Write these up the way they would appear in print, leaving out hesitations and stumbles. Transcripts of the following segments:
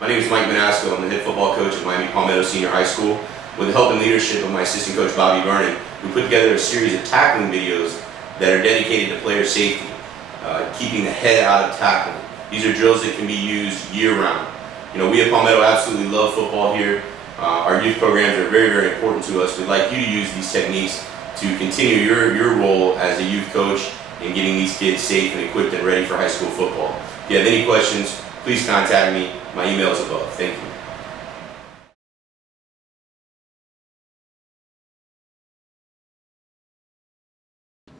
My name is Mike Manasco. I'm the head football coach at Miami Palmetto Senior High School. With the help and leadership of my assistant coach Bobby Vernon, we put together a series of tackling videos that are dedicated to player safety, keeping the head out of tackling. These are drills that can be used year-round. You know, we at Palmetto absolutely love football here. Our youth programs are very, very important to us. We'd like you to use these techniques to continue your role as a youth coach in getting these kids safe and equipped and ready for high school football. If you have any questions, please contact me. My email is above. Thank you.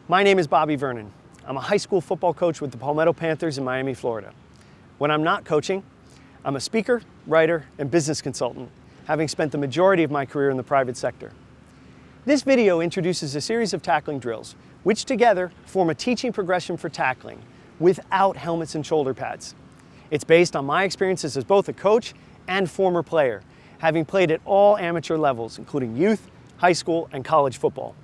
My name is Bobby Vernon. I'm a high school football coach with the Palmetto Panthers in Miami, Florida. When I'm not coaching, I'm a speaker, writer, and business consultant, having spent the majority of my career in the private sector. This video introduces a series of tackling drills, which together form a teaching progression for tackling without helmets and shoulder pads. It's based on my experiences as both a coach and former player, having played at all amateur levels, including youth, high school, and college football.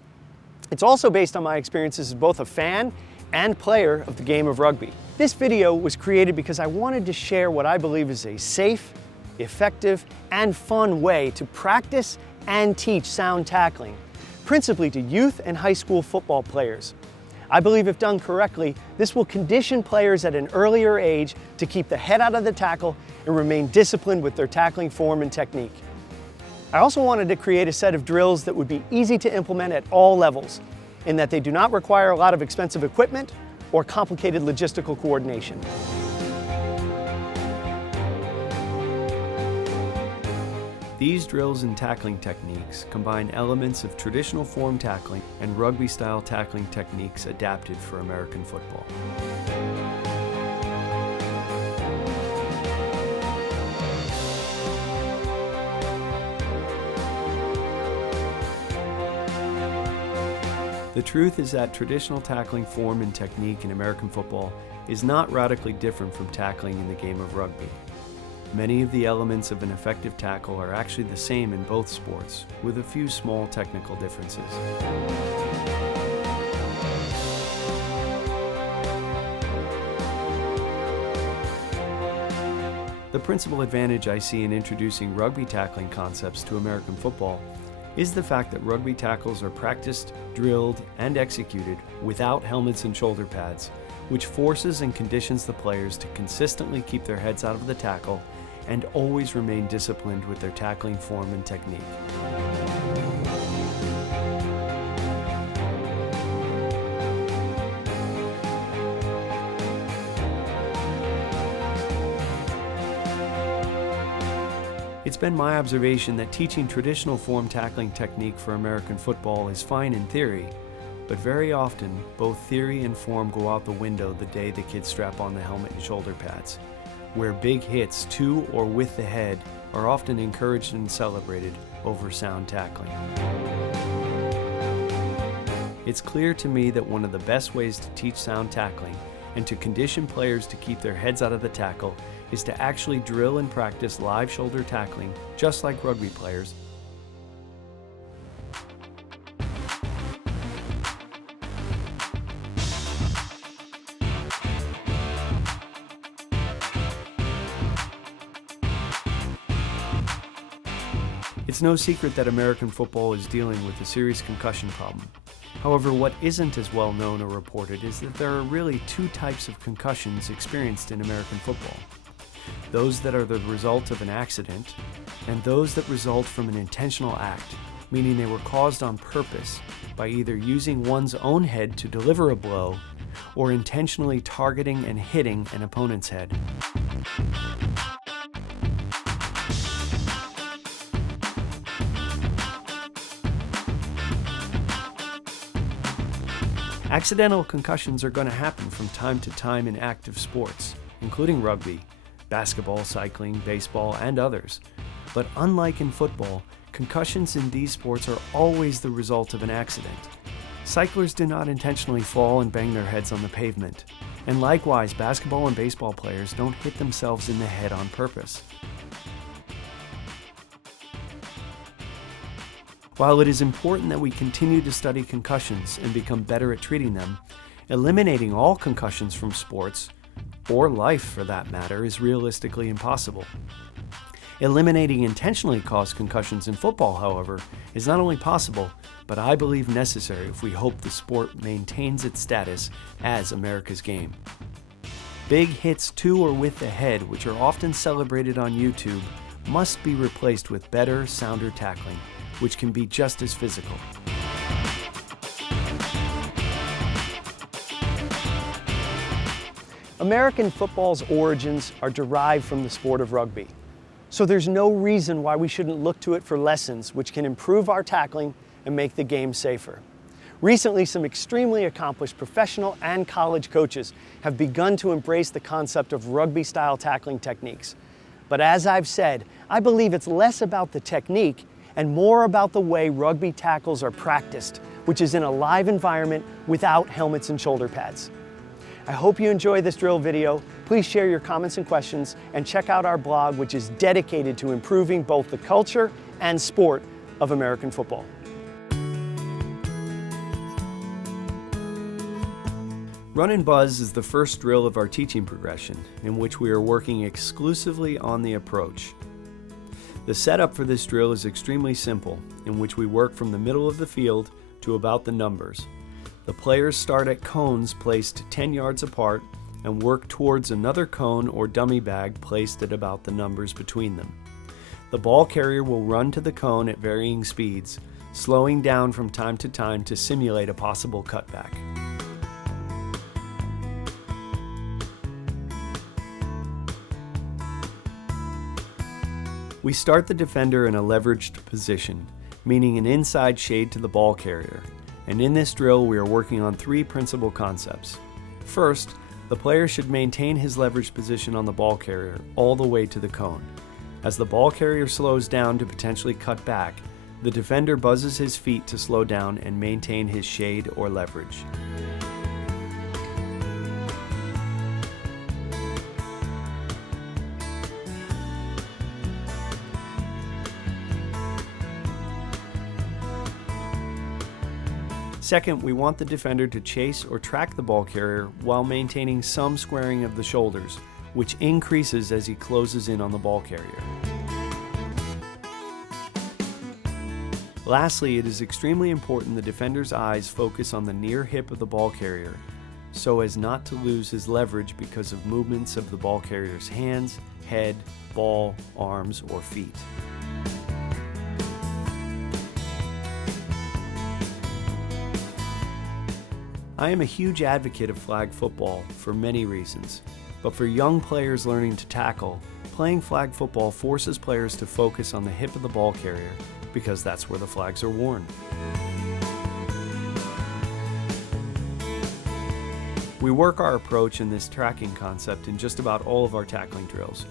It's also based on my experiences as both a fan and player of the game of rugby. This video was created because I wanted to share what I believe is a safe, effective, and fun way to practice and teach sound tackling, principally to youth and high school football players. I believe if done correctly, this will condition players at an earlier age to keep the head out of the tackle and remain disciplined with their tackling form and technique. I also wanted to create a set of drills that would be easy to implement at all levels, in that they do not require a lot of expensive equipment or complicated logistical coordination. These drills and tackling techniques combine elements of traditional form tackling and rugby-style tackling techniques adapted for American football. The truth is that traditional tackling form and technique in American football is not radically different from tackling in the game of rugby. Many of the elements of an effective tackle are actually the same in both sports, with a few small technical differences. The principal advantage I see in introducing rugby tackling concepts to American football is the fact that rugby tackles are practiced, drilled, and executed without helmets and shoulder pads, which forces and conditions the players to consistently keep their heads out of the tackle and always remain disciplined with their tackling form and technique. It's been my observation that teaching traditional form tackling technique for American football is fine in theory, but very often both theory and form go out the window the day the kids strap on the helmet and shoulder pads, where big hits to or with the head are often encouraged and celebrated over sound tackling. It's clear to me that one of the best ways to teach sound tackling and to condition players to keep their heads out of the tackle is to actually drill and practice live shoulder tackling, just like rugby players. It's no secret that American football is dealing with a serious concussion problem. However, what isn't as well known or reported is that there are really two types of concussions experienced in American football. Those that are the result of an accident, and those that result from an intentional act, meaning they were caused on purpose by either using one's own head to deliver a blow or intentionally targeting and hitting an opponent's head. Accidental concussions are going to happen from time to time in active sports, including rugby, basketball, cycling, baseball, and others. But unlike in football, concussions in these sports are always the result of an accident. Cyclers do not intentionally fall and bang their heads on the pavement. And likewise, basketball and baseball players don't hit themselves in the head on purpose. While it is important that we continue to study concussions and become better at treating them, eliminating all concussions from sports, or life for that matter, is realistically impossible. Eliminating intentionally caused concussions in football, however, is not only possible, but I believe necessary if we hope the sport maintains its status as America's game. Big hits to or with the head, which are often celebrated on YouTube, must be replaced with better, sounder tackling, which can be just as physical. American football's origins are derived from the sport of rugby. So there's no reason why we shouldn't look to it for lessons which can improve our tackling and make the game safer. Recently, some extremely accomplished professional and college coaches have begun to embrace the concept of rugby-style tackling techniques. But as I've said, I believe it's less about the technique and more about the way rugby tackles are practiced, which is in a live environment without helmets and shoulder pads. I hope you enjoy this drill video. Please share your comments and questions and check out our blog, which is dedicated to improving both the culture and sport of American football. Run and Buzz is the first drill of our teaching progression, in which we are working exclusively on the approach. The setup for this drill is extremely simple, in which we work from the middle of the field to about the numbers. The players start at cones placed 10 yards apart and work towards another cone or dummy bag placed at about the numbers between them. The ball carrier will run to the cone at varying speeds, slowing down from time to time to simulate a possible cutback. We start the defender in a leveraged position, meaning an inside shade to the ball carrier. And in this drill, we are working on three principal concepts. First, the player should maintain his leveraged position on the ball carrier all the way to the cone. As the ball carrier slows down to potentially cut back, the defender buzzes his feet to slow down and maintain his shade or leverage. Second, we want the defender to chase or track the ball carrier while maintaining some squaring of the shoulders, which increases as he closes in on the ball carrier. Lastly, it is extremely important the defender's eyes focus on the near hip of the ball carrier so as not to lose his leverage because of movements of the ball carrier's hands, head, ball, arms, or feet. I am a huge advocate of flag football for many reasons, but for young players learning to tackle, playing flag football forces players to focus on the hip of the ball carrier because that's where the flags are worn. We work our approach in this tracking concept in just about all of our tackling drills.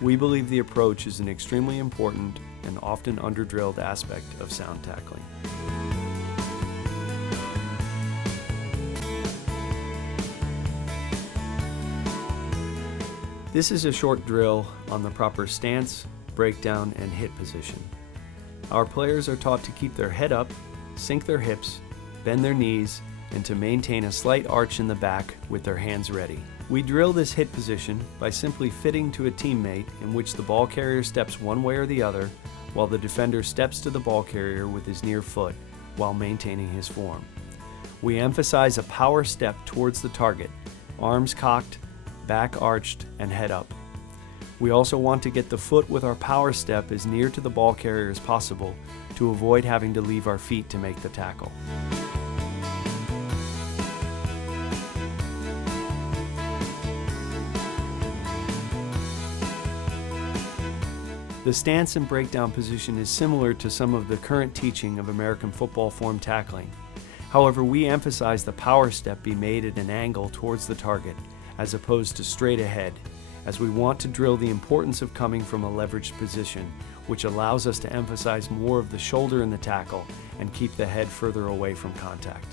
We believe the approach is an extremely important and often under-drilled aspect of sound tackling. This is a short drill on the proper stance, breakdown, and hit position. Our players are taught to keep their head up, sink their hips, bend their knees, and to maintain a slight arch in the back with their hands ready. We drill this hit position by simply fitting to a teammate in which the ball carrier steps one way or the other, while the defender steps to the ball carrier with his near foot while maintaining his form. We emphasize a power step towards the target, arms cocked, back arched, and head up. We also want to get the foot with our power step as near to the ball carrier as possible to avoid having to leave our feet to make the tackle. The stance and breakdown position is similar to some of the current teaching of American football form tackling. However, we emphasize the power step be made at an angle towards the target as opposed to straight ahead, as we want to drill the importance of coming from a leveraged position, which allows us to emphasize more of the shoulder in the tackle and keep the head further away from contact.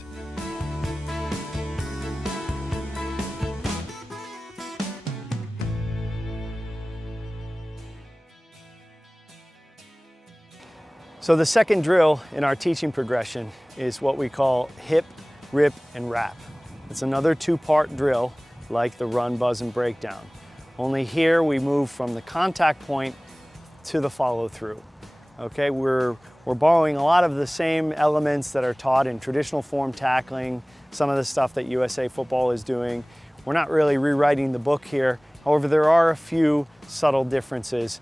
So the second drill in our teaching progression is what we call hip, rip, and wrap. It's another two-part drill like the run, buzz, and breakdown. Only here we move from the contact point to the follow through. Okay, we're borrowing a lot of the same elements that are taught in traditional form tackling, some of the stuff that USA football is doing. We're not really rewriting the book here. However, there are a few subtle differences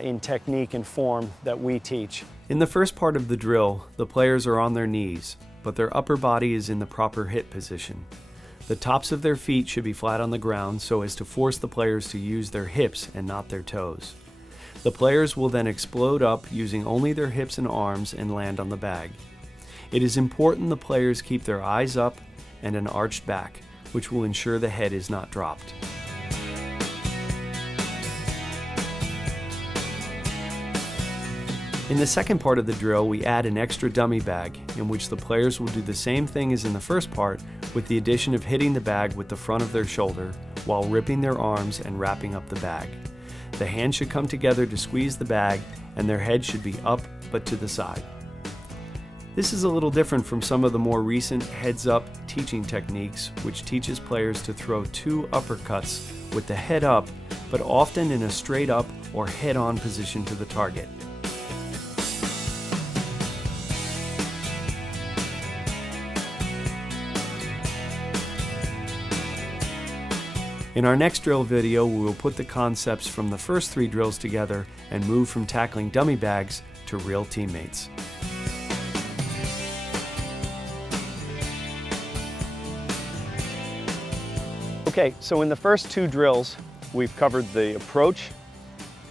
in technique and form that we teach. In the first part of the drill, the players are on their knees, but their upper body is in the proper hip position. The tops of their feet should be flat on the ground so as to force the players to use their hips and not their toes. The players will then explode up using only their hips and arms and land on the bag. It is important the players keep their eyes up and an arched back, which will ensure the head is not dropped. In the second part of the drill, we add an extra dummy bag, in which the players will do the same thing as in the first part, with the addition of hitting the bag with the front of their shoulder while ripping their arms and wrapping up the bag. The hands should come together to squeeze the bag, and their head should be up but to the side. This is a little different from some of the more recent heads-up teaching techniques, which teaches players to throw 2 uppercuts with the head up, but often in a straight up or head-on position to the target. In our next drill video, we will put the concepts from the first 3 drills together and move from tackling dummy bags to real teammates. Okay, so in the first 2 drills, we've covered the approach,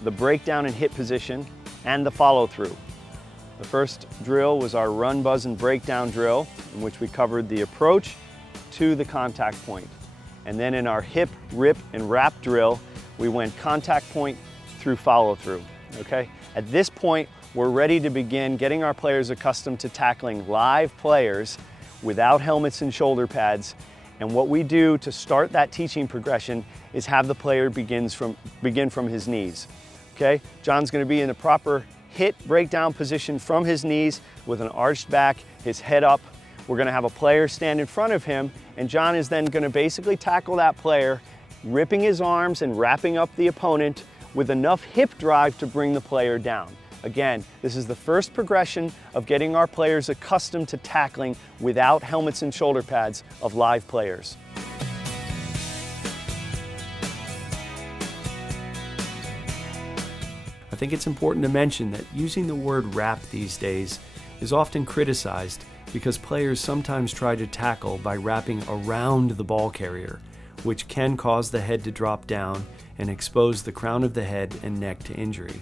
the breakdown and hit position, and the follow through. The first drill was our run, buzz, and breakdown drill, in which we covered the approach to the contact point. And then in our hip, rip, and wrap drill, we went contact point through follow through, okay? At this point, we're ready to begin getting our players accustomed to tackling live players without helmets and shoulder pads. And what we do to start that teaching progression is have the player begin from his knees, okay? John's gonna be in the proper hit breakdown position from his knees with an arched back, his head up. We're gonna have a player stand in front of him, and John is then gonna basically tackle that player, ripping his arms and wrapping up the opponent with enough hip drive to bring the player down. Again, this is the first progression of getting our players accustomed to tackling without helmets and shoulder pads of live players. I think it's important to mention that using the word wrap these days is often criticized because players sometimes try to tackle by wrapping around the ball carrier, which can cause the head to drop down and expose the crown of the head and neck to injury.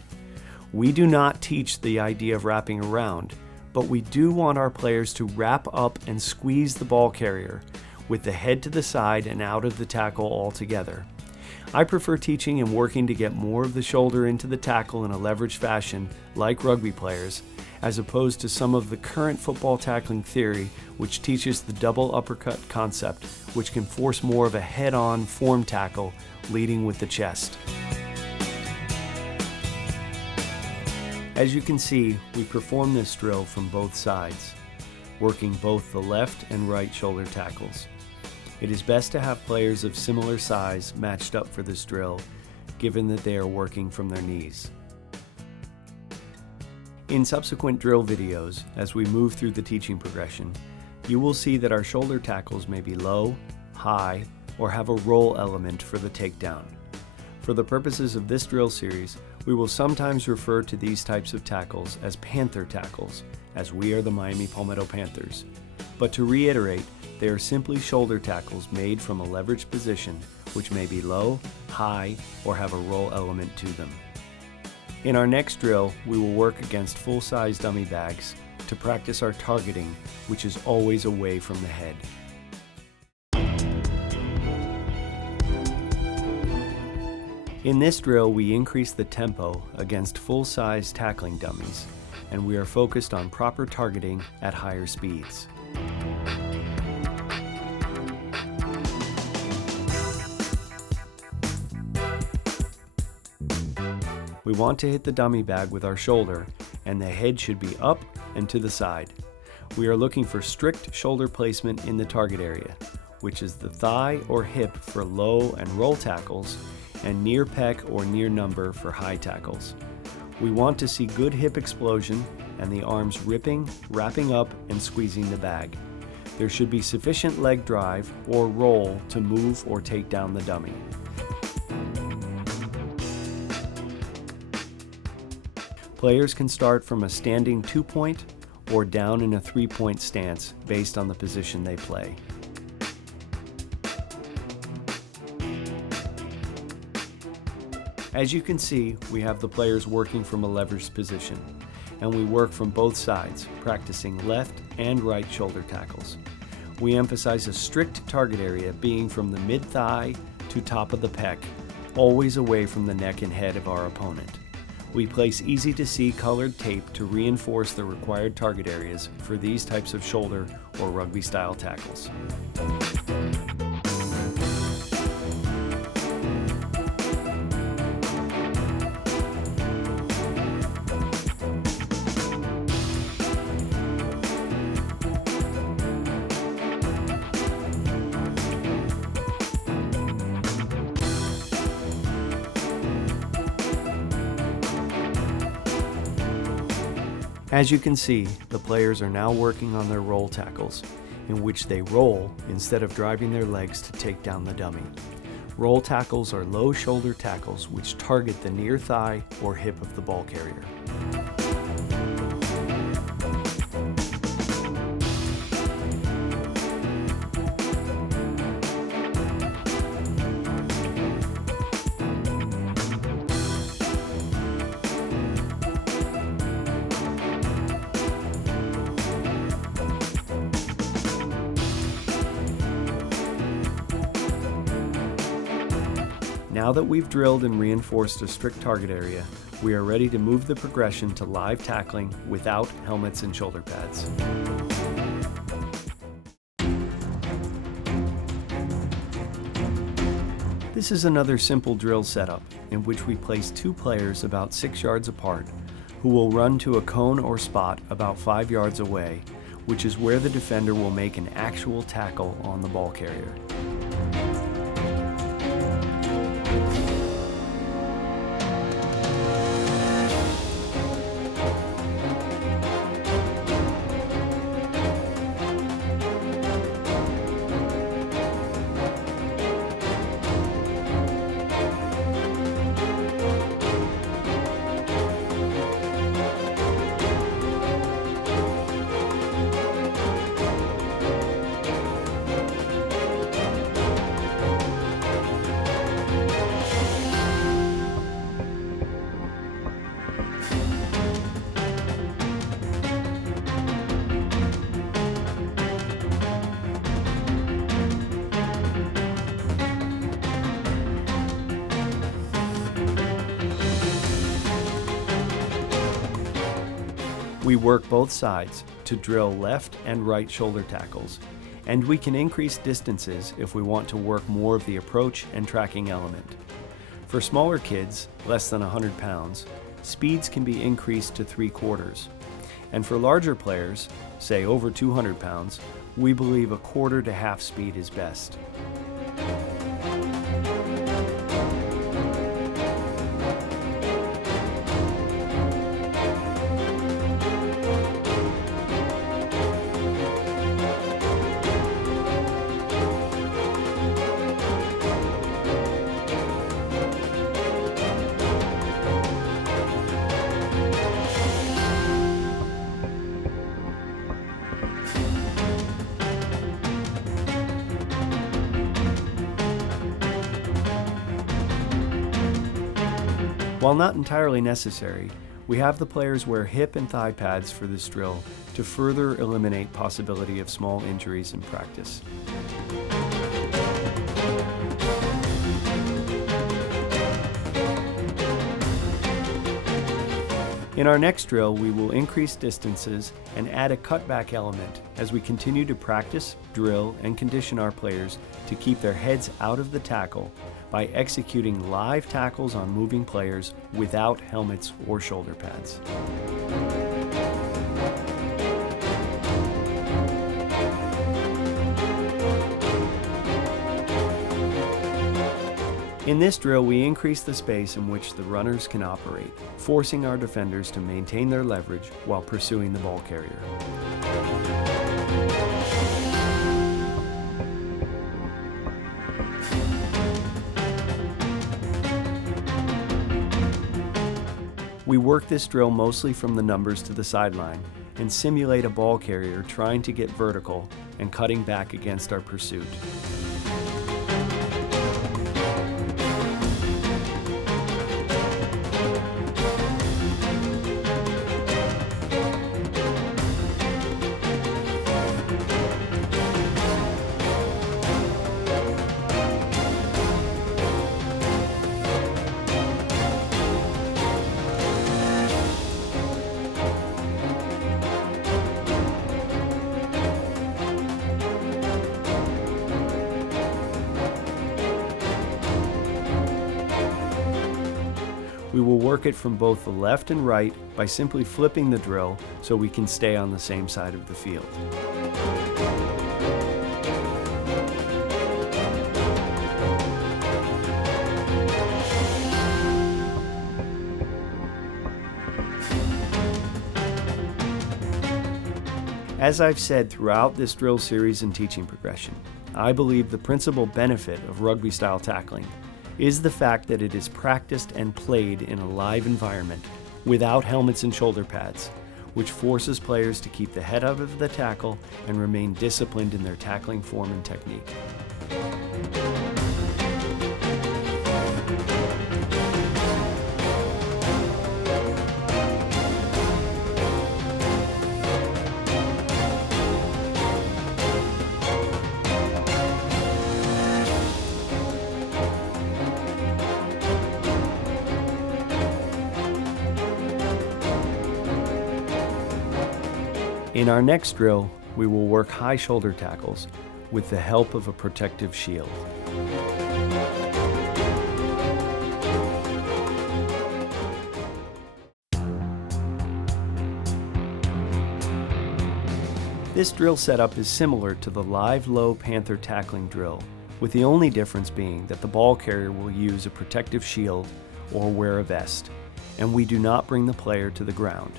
We do not teach the idea of wrapping around, but we do want our players to wrap up and squeeze the ball carrier with the head to the side and out of the tackle altogether. I prefer teaching and working to get more of the shoulder into the tackle in a leveraged fashion like rugby players, as opposed to some of the current football tackling theory which teaches the double uppercut concept, which can force more of a head-on form tackle leading with the chest. As you can see, we perform this drill from both sides, working both the left and right shoulder tackles. It is best to have players of similar size matched up for this drill, given that they are working from their knees. In subsequent drill videos, as we move through the teaching progression, you will see that our shoulder tackles may be low, high, or have a roll element for the takedown. For the purposes of this drill series, we will sometimes refer to these types of tackles as Panther tackles, as we are the Miami Palmetto Panthers. But to reiterate, they are simply shoulder tackles made from a leveraged position, which may be low, high, or have a roll element to them. In our next drill, we will work against full-size dummy bags to practice our targeting, which is always away from the head. In this drill, we increase the tempo against full-size tackling dummies, and we are focused on proper targeting at higher speeds. We want to hit the dummy bag with our shoulder, and the head should be up and to the side. We are looking for strict shoulder placement in the target area, which is the thigh or hip for low and roll tackles, and near pec or near number for high tackles. We want to see good hip explosion and the arms ripping, wrapping up, and squeezing the bag. There should be sufficient leg drive or roll to move or take down the dummy. Players can start from a standing 2-point or down in a 3-point stance based on the position they play. As you can see, we have the players working from a leveraged position, and we work from both sides, practicing left and right shoulder tackles. We emphasize a strict target area being from the mid-thigh to top of the pec, always away from the neck and head of our opponent. We place easy-to-see colored tape to reinforce the required target areas for these types of shoulder or rugby-style tackles. As you can see, the players are now working on their roll tackles, in which they roll instead of driving their legs to take down the dummy. Roll tackles are low shoulder tackles which target the near thigh or hip of the ball carrier. Now that we've drilled and reinforced a strict target area, we are ready to move the progression to live tackling without helmets and shoulder pads. This is another simple drill setup in which we place 2 players about 6 yards apart who will run to a cone or spot about 5 yards away, which is where the defender will make an actual tackle on the ball carrier. We work both sides to drill left and right shoulder tackles, and we can increase distances if we want to work more of the approach and tracking element. For smaller kids, less than 100 pounds, speeds can be increased to 3/4. And for larger players, say over 200 pounds, we believe 1/4 to half speed is best. While not entirely necessary, we have the players wear hip and thigh pads for this drill to further eliminate possibility of small injuries in practice. In our next drill, we will increase distances and add a cutback element as we continue to practice, drill, and condition our players to keep their heads out of the tackle by executing live tackles on moving players without helmets or shoulder pads. In this drill, we increase the space in which the runners can operate, forcing our defenders to maintain their leverage while pursuing the ball carrier. We work this drill mostly from the numbers to the sideline and simulate a ball carrier trying to get vertical and cutting back against our pursuit. We will work it from both the left and right by simply flipping the drill so we can stay on the same side of the field. As I've said throughout this drill series and teaching progression, I believe the principal benefit of rugby-style tackling is the fact that it is practiced and played in a live environment without helmets and shoulder pads, which forces players to keep the head out of the tackle and remain disciplined in their tackling form and technique. In our next drill, we will work high shoulder tackles with the help of a protective shield. This drill setup is similar to the live low Panther tackling drill, with the only difference being that the ball carrier will use a protective shield or wear a vest, and we do not bring the player to the ground.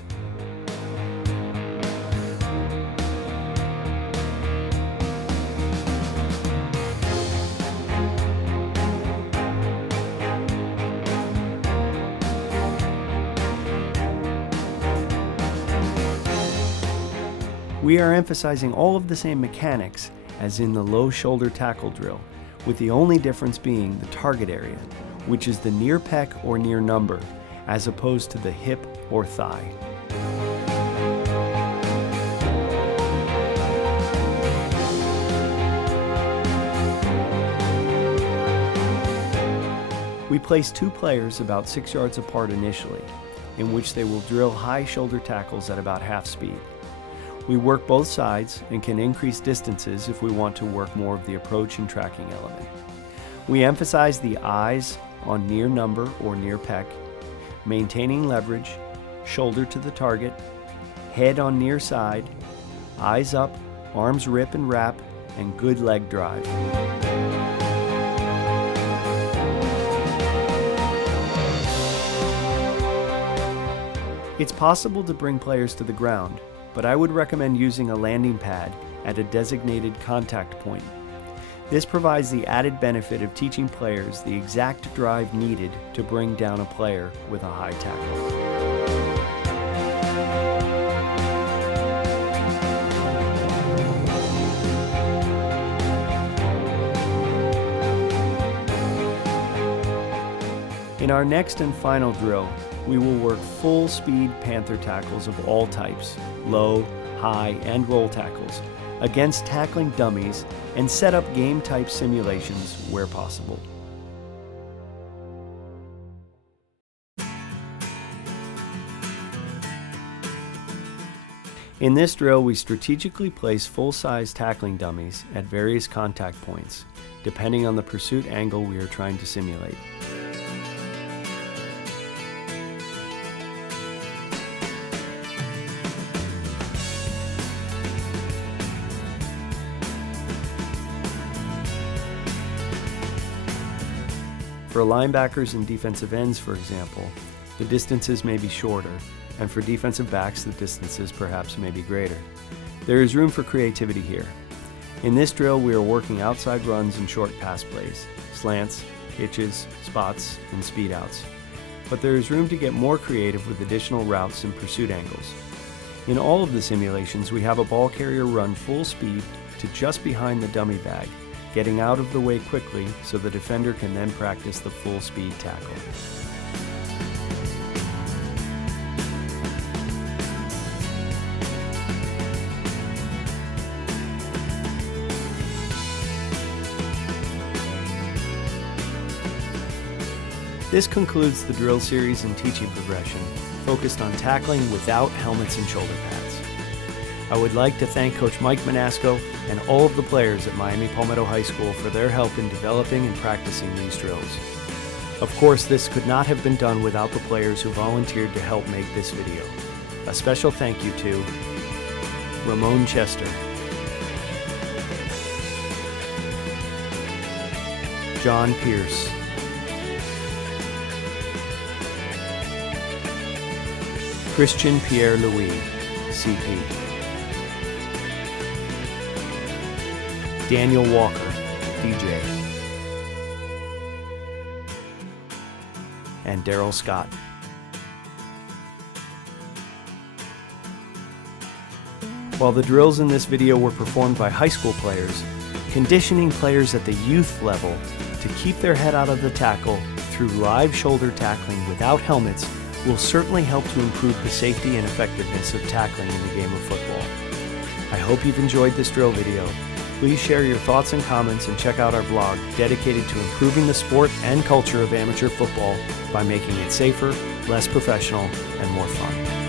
We are emphasizing all of the same mechanics as in the low shoulder tackle drill, with the only difference being the target area, which is the near pec or near number, as opposed to the hip or thigh. We place two players about 6 yards apart initially, in which they will drill high shoulder tackles at about half speed. We work both sides and can increase distances if we want to work more of the approach and tracking element. We emphasize the eyes on near number or near pec, maintaining leverage, shoulder to the target, head on near side, eyes up, arms rip and wrap, and good leg drive. It's possible to bring players to the ground, but I would recommend using a landing pad at a designated contact point. This provides the added benefit of teaching players the exact drive needed to bring down a player with a high tackle. In our next and final drill, we will work full-speed Panther tackles of all types, low, high, and roll tackles, against tackling dummies and set up game-type simulations where possible. In this drill, we strategically place full-size tackling dummies at various contact points, depending on the pursuit angle we are trying to simulate. For linebackers and defensive ends, for example, the distances may be shorter, and for defensive backs, the distances perhaps may be greater. There is room for creativity here. In this drill, we are working outside runs and short pass plays, slants, hitches, spots, and speed outs. But there is room to get more creative with additional routes and pursuit angles. In all of the simulations, we have a ball carrier run full speed to just behind the dummy bag, getting out of the way quickly so the defender can then practice the full speed tackle. This concludes the drill series and teaching progression focused on tackling without helmets and shoulder pads. I would like to thank Coach Mike Manasco and all of the players at Miami Palmetto High School for their help in developing and practicing these drills. Of course, this could not have been done without the players who volunteered to help make this video. A special thank you to Ramon Chester, John Pierce, Christian Pierre-Louis, CP, Daniel Walker, DJ, and Daryl Scott. While the drills in this video were performed by high school players, conditioning players at the youth level to keep their head out of the tackle through live shoulder tackling without helmets will certainly help to improve the safety and effectiveness of tackling in the game of football. I hope you've enjoyed this drill video. Please share your thoughts and comments and check out our blog dedicated to improving the sport and culture of amateur football by making it safer, less professional, and more fun.